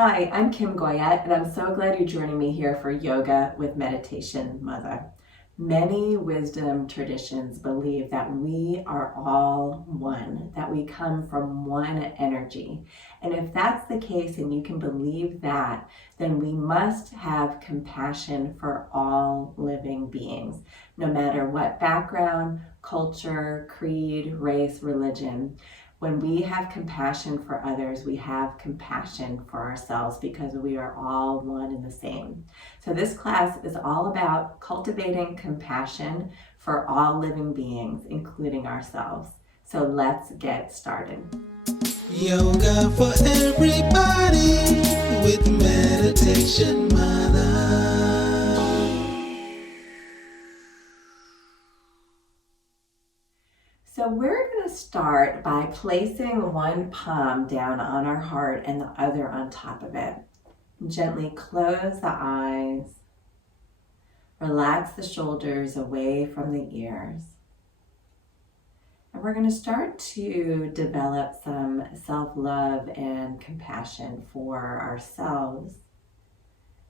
Hi, I'm Kim Goyette, and I'm so glad you're joining me here for Yoga with Meditation Mutha. Many wisdom traditions believe that we are all one, that we come from one energy. And if that's the case and you can believe that, then we must have compassion for all living beings, no matter what background, culture, creed, race, religion. When we have compassion for others, we have compassion for ourselves because we are all one and the same. So this class is all about cultivating compassion for all living beings, including ourselves. So let's get started. Yoga for everybody with Meditation Mutha. So we're going to start by placing one palm down on our heart and the other on top of it. Gently close the eyes. Relax the shoulders away from the ears. And we're going to start to develop some self-love and compassion for ourselves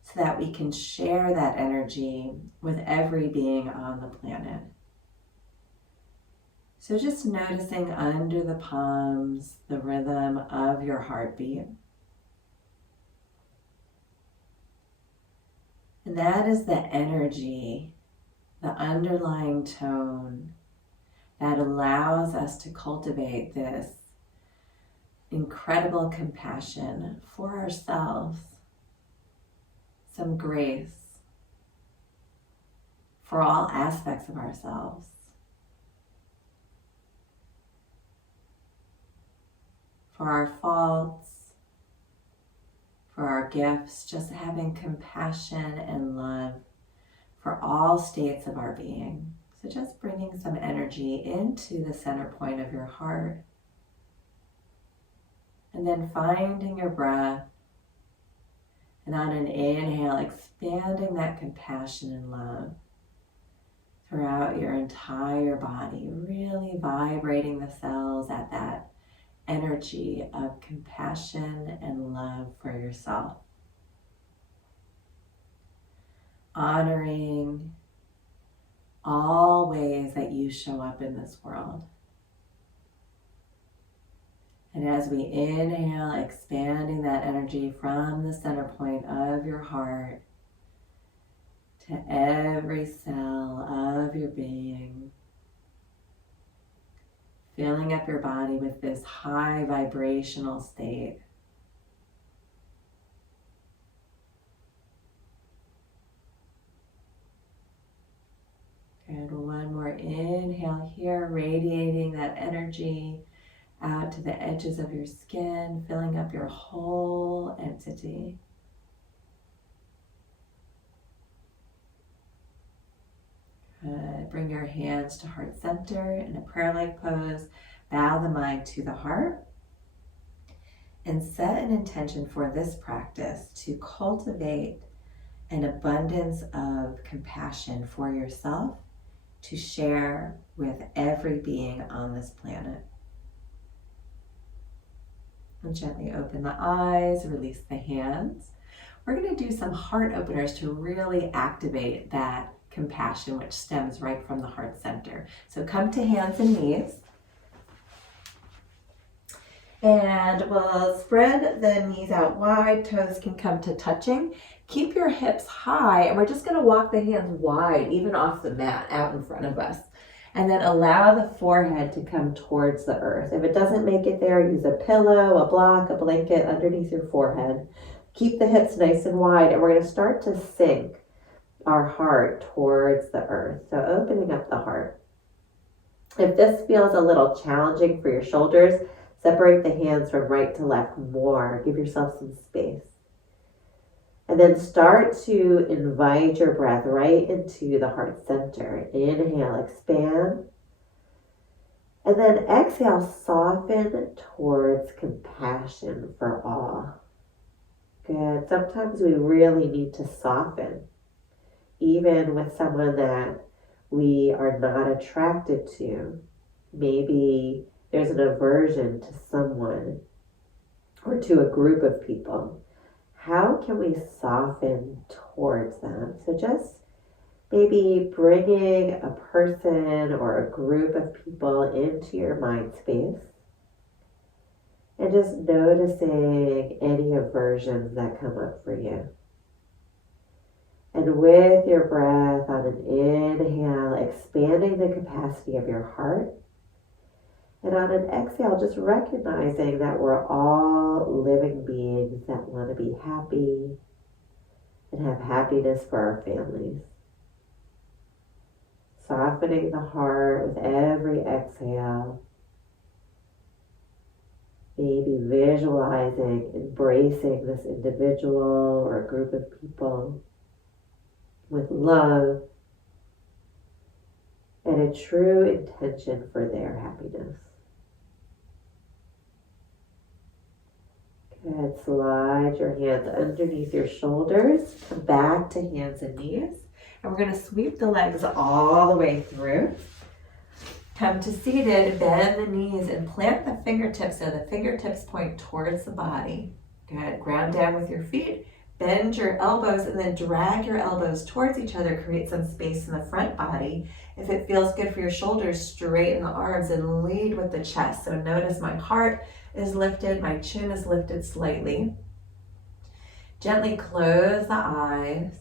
so that we can share that energy with every being on the planet. So just noticing under the palms the rhythm of your heartbeat. And that is the energy, the underlying tone that allows us to cultivate this incredible compassion for ourselves, some grace for all aspects of ourselves. For our faults, for our gifts, just having compassion and love for all states of our being. So just bringing some energy into the center point of your heart. And then finding your breath. And on an inhale, expanding that compassion and love throughout your entire body, really vibrating the cells at that energy of compassion and love for yourself. Honoring all ways that you show up in this world. And as we inhale, expanding that energy from the center point of your heart to every cell of your being, filling up your body with this high vibrational state. And one more inhale here, radiating that energy out to the edges of your skin, filling up your whole entity. Good. Bring your hands to heart center in a prayer-like pose. Bow the mind to the heart. And set an intention for this practice to cultivate an abundance of compassion for yourself to share with every being on this planet. And gently open the eyes, release the hands. We're going to do some heart openers to really activate that compassion, which stems right from the heart center. So come to hands and knees. And we'll spread the knees out wide, toes can come to touching. Keep your hips high, and we're just going to walk the hands wide, even off the mat, out in front of us. And then allow the forehead to come towards the earth. If it doesn't make it there, use a pillow, a block, a blanket underneath your forehead. Keep the hips nice and wide, and we're going to start to sink our heart towards the earth. So opening up the heart. If this feels a little challenging for your shoulders, separate the hands from right to left more. Give yourself some space. And then start to invite your breath right into the heart center. Inhale, expand. And then exhale, soften towards compassion for all. Good. Sometimes we really need to soften, even with someone that we are not attracted to. Maybe there's an aversion to someone or to a group of people. how can we soften towards them? So just maybe bringing a person or a group of people into your mind space and just noticing any aversions that come up for you. And with your breath on an inhale, expanding the capacity of your heart. And on an exhale, just recognizing that we're all living beings that want to be happy and have happiness for our families. Softening the heart with every exhale. Maybe visualizing, embracing this individual or a group of people with love and a true intention for their happiness. Good. Slide your hands underneath your shoulders. Come back to hands and knees. And we're going to sweep the legs all the way through. Come to seated, bend the knees and plant the fingertips so the fingertips point towards the body. Good. Ground down with your feet. Bend your elbows and then drag your elbows towards each other. Create some space in the front body. If it feels good for your shoulders, straighten the arms and lead with the chest. So notice my heart is lifted, my chin is lifted slightly. Gently close the eyes.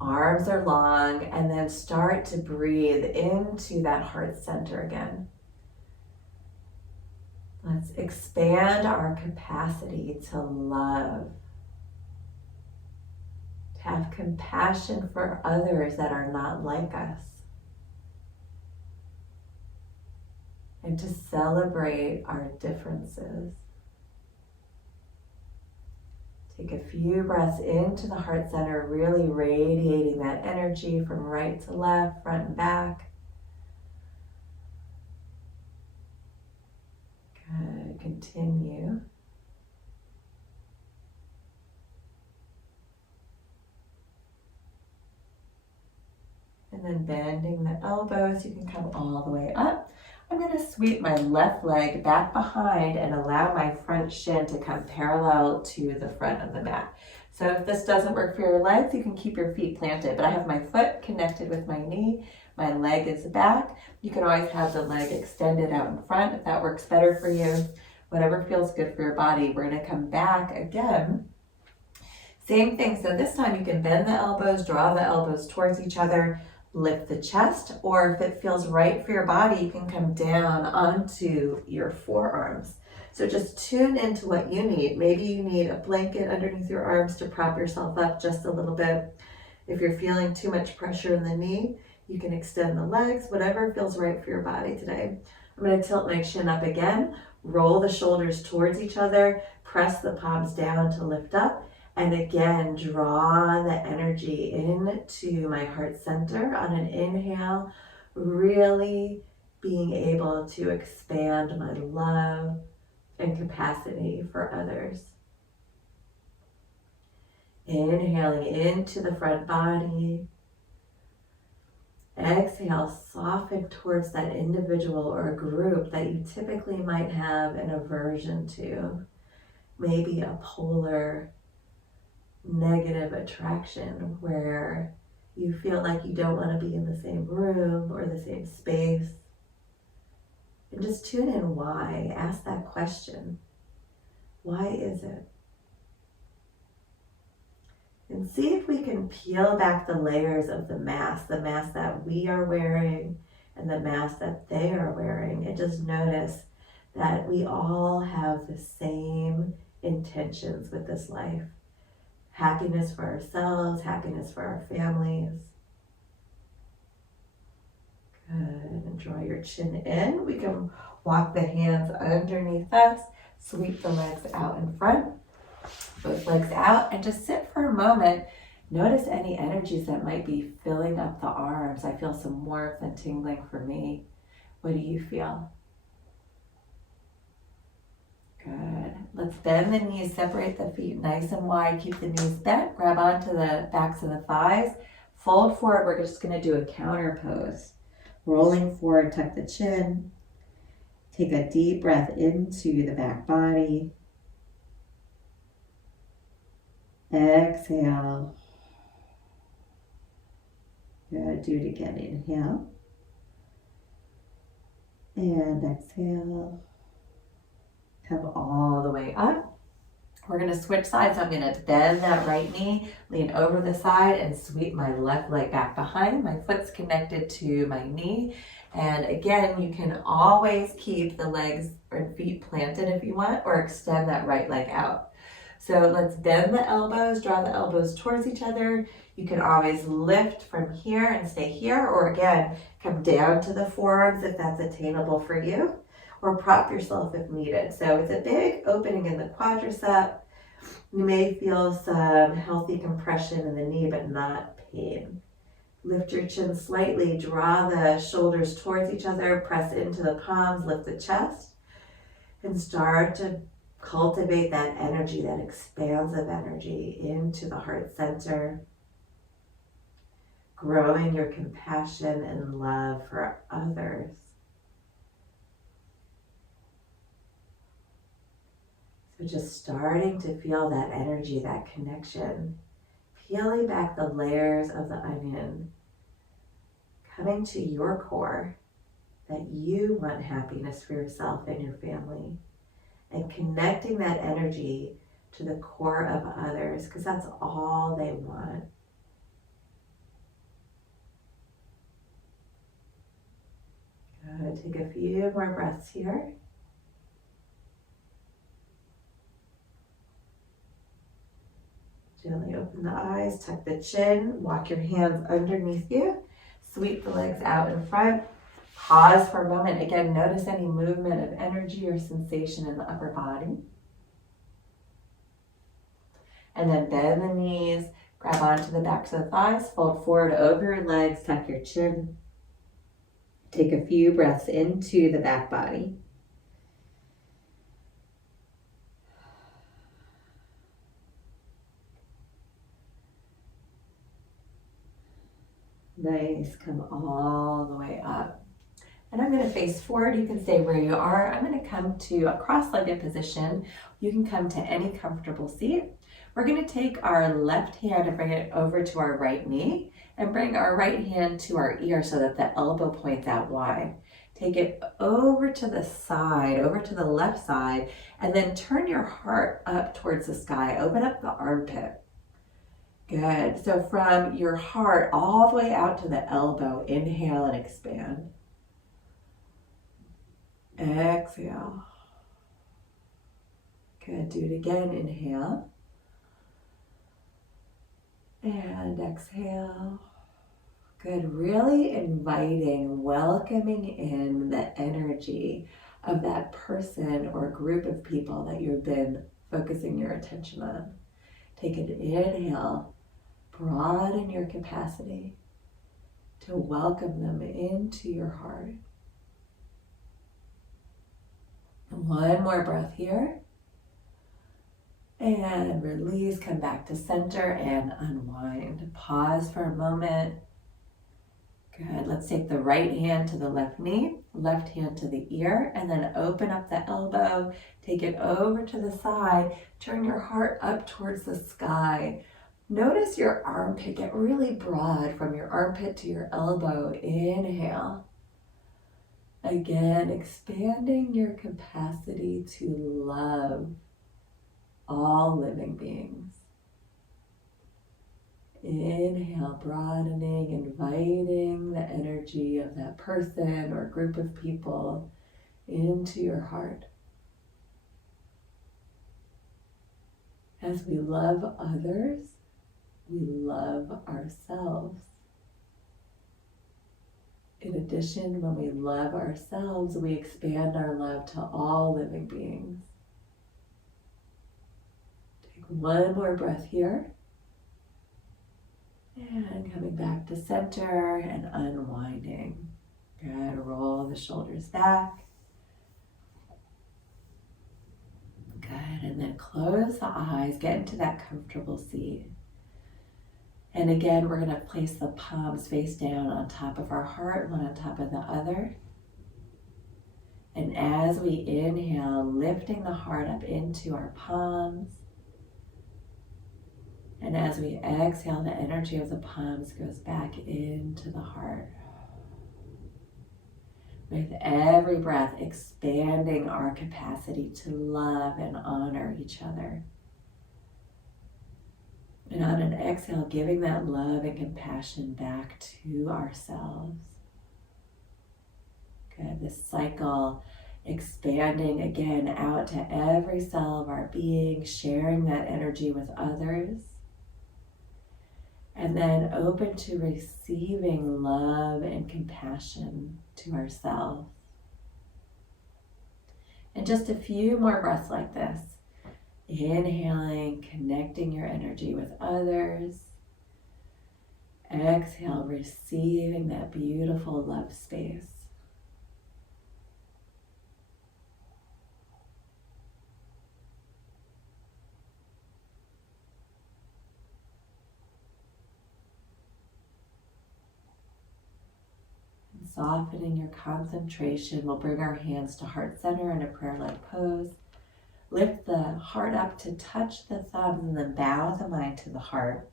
Arms are long, and then start to breathe into that heart center again. Let's expand our capacity to love. To have compassion for others that are not like us. And to celebrate our differences. Take a few breaths into the heart center, really radiating that energy from right to left, front and back. Good. Continue. And then bending the elbows, you can come all the way up. I'm going to sweep my left leg back behind and allow my front shin to come parallel to the front of the mat. So if this doesn't work for your legs, you can keep your feet planted, but I have my foot connected with my knee. My leg is back. You can always have the leg extended out in front if that works better for you. Whatever feels good for your body. We're going to come back again. Same thing. So this time you can bend the elbows, draw the elbows towards each other. Lift the chest, or if it feels right for your body, you can come down onto your forearms. So just tune into what you need. Maybe you need a blanket underneath your arms to prop yourself up just a little bit. If you're feeling too much pressure in the knee, you can extend the legs, whatever feels right for your body today. I'm going to tilt my chin up again, roll the shoulders towards each other, press the palms down to lift up. And again, draw the energy into my heart center on an inhale, really being able to expand my love and capacity for others. Inhaling into the front body. Exhale, soften towards that individual or group that you typically might have an aversion to. Maybe a polar negative attraction where you feel like you don't want to be in the same room or the same space. And just tune in why. Ask that question. Why is it? And see if we can peel back the layers of the mask that we are wearing and the mask that they are wearing, and just notice that we all have the same intentions with this life. Happiness for ourselves, happiness for our families. Good. And draw your chin in. We can walk the hands underneath us, sweep the legs out in front, both legs out, and just sit for a moment. Notice any energies that might be filling up the arms. I feel some warmth and tingling for me. What do you feel? Good. Let's bend the knees, separate the feet nice and wide, keep the knees bent, grab onto the backs of the thighs, fold forward. We're just going to do a counter pose. Rolling forward, tuck the chin. Take a deep breath into the back body. Exhale. Good. Do it again. Inhale. And exhale. Come all the way up. We're going to switch sides. I'm going to bend that right knee, lean over the side, and sweep my left leg back behind. My foot's connected to my knee. And again, you can always keep the legs or feet planted if you want, or extend that right leg out. So let's bend the elbows, draw the elbows towards each other. You can always lift from here and stay here, or again, come down to the forearms if that's attainable for you, or prop yourself if needed. So it's a big opening in the quadricep. You may feel some healthy compression in the knee, but not pain. Lift your chin slightly, draw the shoulders towards each other, press into the palms, lift the chest, and start to cultivate that energy, that expansive energy into the heart center, growing your compassion and love for others. So just starting to feel that energy, that connection, peeling back the layers of the onion, coming to your core, that you want happiness for yourself and your family, and connecting that energy to the core of others, because that's all they want. Good. Take a few more breaths here. Gently open the eyes, tuck the chin, walk your hands underneath you, sweep the legs out in front. Pause for a moment. Again, notice any movement of energy or sensation in the upper body. And then bend the knees, grab onto the backs of the thighs, fold forward over your legs, tuck your chin. Take a few breaths into the back body. Nice, come all the way up. And I'm going to face forward. You can stay where you are. I'm going to come to a cross-legged position. You can come to any comfortable seat. We're going to take our left hand and bring it over to our right knee and bring our right hand to our ear so that the elbow points out wide. Take it over to the side, over to the left side, and then turn your heart up towards the sky. Open up the armpit. Good. So from your heart all the way out to the elbow, inhale and expand. Exhale. Good. Do it again. Inhale. And exhale. Good. Really inviting, welcoming in the energy of that person or group of people that you've been focusing your attention on. Take an inhale. Broaden your capacity to welcome them into your heart. And one more breath here. And release, come back to center and unwind. Pause for a moment. Good. Let's take the right hand to the left knee, left hand to the ear, and then open up the elbow. Take it over to the side. Turn your heart up towards the sky. Notice your armpit get really broad from your armpit to your elbow. Inhale. Again, expanding your capacity to love all living beings. Inhale, broadening, inviting the energy of that person or group of people into your heart. As we love others, we love ourselves. In addition, when we love ourselves, we expand our love to all living beings. Take one more breath here. And coming back to center and unwinding. Good. Roll the shoulders back. Good. And then close the eyes. Get into that comfortable seat. And again, we're going to place the palms face down on top of our heart, one on top of the other. And as we inhale, lifting the heart up into our palms. And as we exhale, the energy of the palms goes back into the heart. With every breath, expanding our capacity to love and honor each other. And on an exhale, giving that love and compassion back to ourselves. Good. This cycle expanding again out to every cell of our being, sharing that energy with others. And then open to receiving love and compassion to ourselves. And just a few more breaths like this. Inhaling, connecting your energy with others. Exhale, receiving that beautiful love space. Softening your concentration, we'll bring our hands to heart center in a prayer-like pose. Lift the heart up to touch the thumbs and then bow the mind to the heart.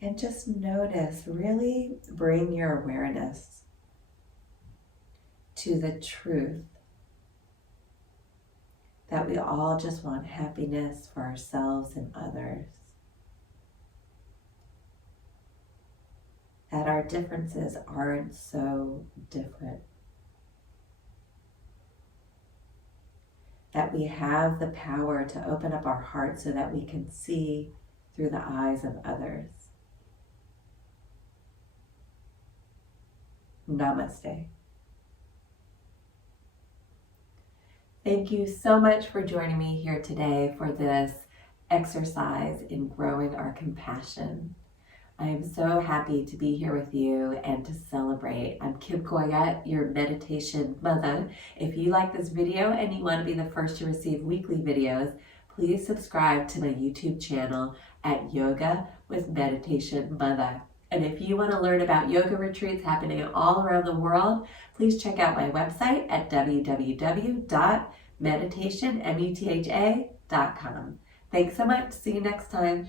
And just notice, really bring your awareness to the truth that we all just want happiness for ourselves and others. That our differences aren't so different. That we have the power to open up our hearts so that we can see through the eyes of others. Namaste. Thank you so much for joining me here today for this exercise in growing our compassion. I am so happy to be here with you and to celebrate. I'm Kim Koyat, your Meditation Mutha. If you like this video and you want to be the first to receive weekly videos, please subscribe to my YouTube channel at Yoga with Meditation Mutha. And if you want to learn about yoga retreats happening all around the world, please check out my website at www.meditationmutha.com. Thanks so much. See you next time.